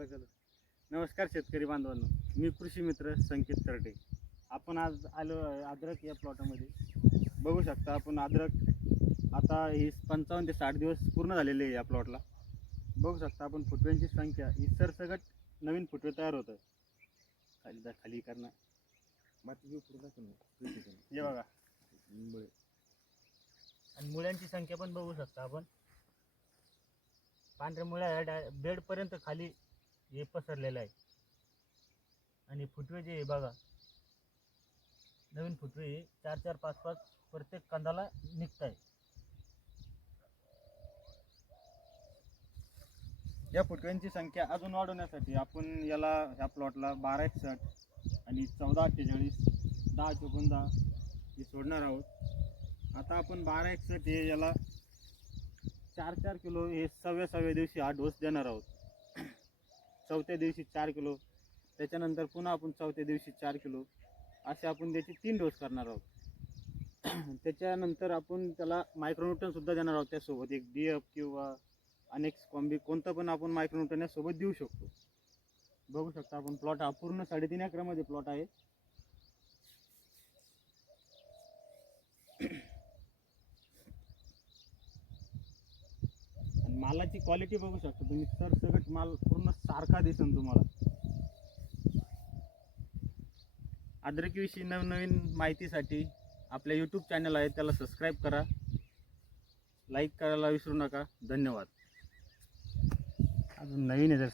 नमस्कार शेतकरी बांधवांनो, मी कृषी मित्र संकेत तरटे. आपण आज आलो अद्रक या प्लॉटमध्ये. बघू शकता आपण अद्रक आता ही 55 ते 60 दिवस पूर्ण झालेले आहे या प्लॉटला. बघू शकता आपण फुटव्यांची संख्या ही सरसगट नवीन फुटवे तयार होतं. खाली करणार हे बघा, आणि मुळ्यांची संख्या पण बघू शकता आपण. पांढऱ्या मुळ्या बेडपर्यंत खाली हे पसरलेलं आहे. आणि फुटवे जे बघा, नवीन फुटवे 4-4, 5-5 प्रत्येक कांदाला निघत आहे. या फुटव्यांची संख्या अजून वाढवण्यासाठी आपण याला ह्या प्लॉटला 1261 आणि 1448, 1054 हे सोडणार आहोत. आता आपण 1261 हे याला 4-4 किलो हे सव्या दिवशी हा डोस देणार आहोत. चौथ्या दिवशी 4 किलो, त्याच्यानंतर पुन्हा आपण चौथ्या दिवशी 4 किलो, असे आपण त्याचे 3 डोस करणार आहोत. त्याच्यानंतर आपण त्याला मायक्रोन्यूटन सुद्धा देणार आहोत. त्यासोबत एक DF किंवा अनेक्स कॉम्बी कोणतं पण आपण मायक्रोन्यूटन यासोबत देऊ शकतो. बघू शकता आपण प्लॉट हा पूर्ण 3.5 एकरामध्ये प्लॉट आहे. आणि मालाची क्वालिटी बघू शकता तुम्ही, सरसकट माल पूर्ण सारखा दिसेल तुम्हाला. अद्रकविषयी नवनवीन माहितीसाठी आपल्या YouTube चॅनल आहे, त्याला सबस्क्राईब करा, लाईक करायला विसरू नका. धन्यवाद. अजून नवीन आहे.